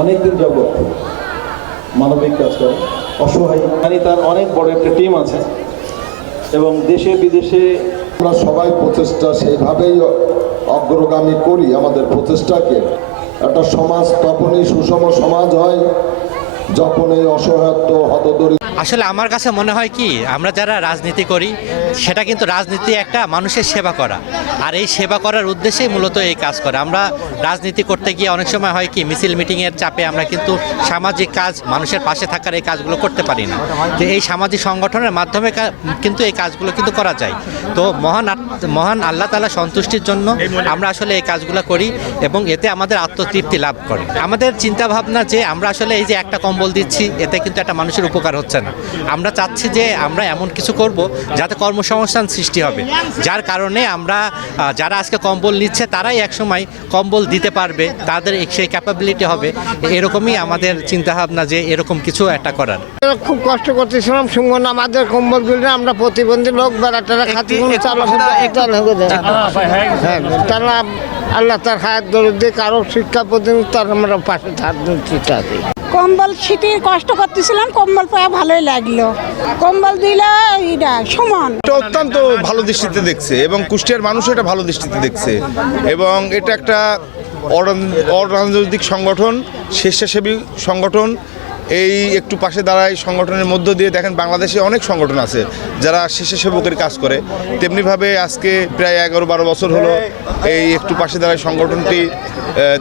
অনেকদিন যাবৎ মানবিক কাজ করে, অসহায়। মানে তার অনেক বড় একটা টিম আছে। এবং দেশে, বিদেশে আমরা সবাই প্রচেষ্টা সেইভাবেই অগ্রগামী করি আমাদের প্রচেষ্টাকে। একটা সমাজ তখনই সুষম সমাজ হয়, যখন এই অসহায়ত্ব, হতদরিদ্র আসলে আমার কাছে মনে হয় কি, আমরা যারা রাজনীতি করি, সেটা কিন্তু রাজনীতি একটা মানুষের সেবা করা। আর এই সেবা করার উদ্দেশ্যেই মূলত এই কাজ করে। আমরা রাজনীতি করতে গিয়ে অনেক সময় হয় কি, মিছিল মিটিংয়ের চাপে আমরা কিন্তু সামাজিক কাজ, মানুষের পাশে থাকার এই কাজগুলো করতে পারি না। তো এই সামাজিক সংগঠনের মাধ্যমে কিন্তু এই কাজগুলো কিন্তু করা যায়। তো মহান মহান আল্লাহ তালা সন্তুষ্টির জন্য আমরা আসলে এই কাজগুলো করি এবং এতে আমাদের আত্মতৃপ্তি লাভ করে। আমাদের চিন্তা ভাবনা যে আমরা আসলে এই যে একটা কম্বল দিচ্ছি, এতে কিন্তু একটা মানুষের উপকার হচ্ছে না। আমরা চাচ্ছি যে আমরা এমন কিছু করব যাতে কর্মসংস্থান সৃষ্টি হবে। যার কারণে আমরা যারা আজকে কম্বল নিচ্ছে তারাই একসময় কম্বল দিতে পারবে। তাদের সেই ক্যাপাবিলিটি হবে। এরকমই আমাদের চিন্তা ভাবনা যে এরকম কিছু একটা করার। খুব কষ্ট করতেছিলাম শুনব না আমাদের কম্বল বিলে আমরা প্রতিবন্ধী লোক বেড়া টেরা খাচ্ছি কোনো চাল হ্যাঁ তারা আল্লাহ তার হায়াত দরদি কারও শিক্ষা প্রতিনিধি তার আমরা পাশে থাকতে চাই কম্বল ছিটি কষ্ট করতেছিলাম, কম্বল পাওয়া ভালোই লাগল। কম্বল দিলে এটা সমান। এটা অত্যন্ত ভালো দৃষ্টিতে দেখছে এবং কুষ্টিয়ার মানুষ এটা ভালো দৃষ্টিতে দেখছে। এবং এটা একটা অরাজনৈতিক সংগঠন, স্বেচ্ছাসেবী সংগঠন এই একটু পাশে দাঁড়ায় সংগঠনের মধ্য দিয়ে দেখেন বাংলাদেশে অনেক সংগঠন আছে যারা স্বেচ্ছাসেবকের কাজ করে। তেমনিভাবে আজকে প্রায় এগারো বারো বছর হলো এই একটু পাশে দাঁড়ায় সংগঠনটি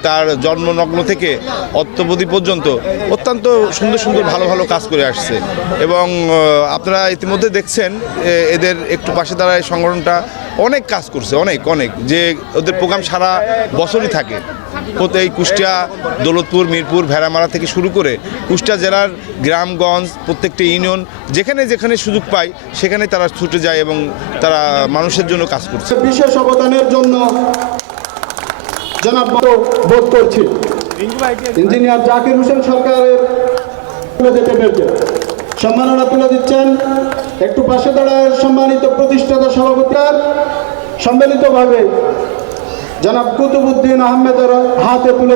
তার জন্মনগ্ন থেকে অত্যবধি পর্যন্ত অত্যন্ত সুন্দর সুন্দর ভালো ভালো কাজ করে আসছে। এবং আপনারা ইতিমধ্যে দেখছেন এদের একটু পাশে দাঁড়ায় সংগঠনটা অনেক কাজ করছে, অনেক অনেক। যে ওদের প্রোগ্রাম সারা বছরই থাকে। এই কুষ্টিয়া, দৌলতপুর, মিরপুর, ভেড়ামারা থেকে শুরু করে কুষ্টিয়া জেলার গ্রামগঞ্জ, প্রত্যেকটা ইউনিয়ন, যেখানে যেখানে সুযোগ পায়, সেখানে তারা ছুটে যায় এবং তারা মানুষের জন্য কাজ করছে। বিশেষ অবদানের জন্য বোধ করছি। ইঞ্জিনিয়ার জাকির হোসেন সরকারের তুলে দিতে পেরেছে সম্মাননা তুলে দিচ্ছেন। একটু পাশে দাঁড়ায় সম্মানিত প্রতিষ্ঠাতা সভাপতি সম্মিলিতভাবে জনাব কুতুবুদ্দিন আহমেদের হাতে তুলে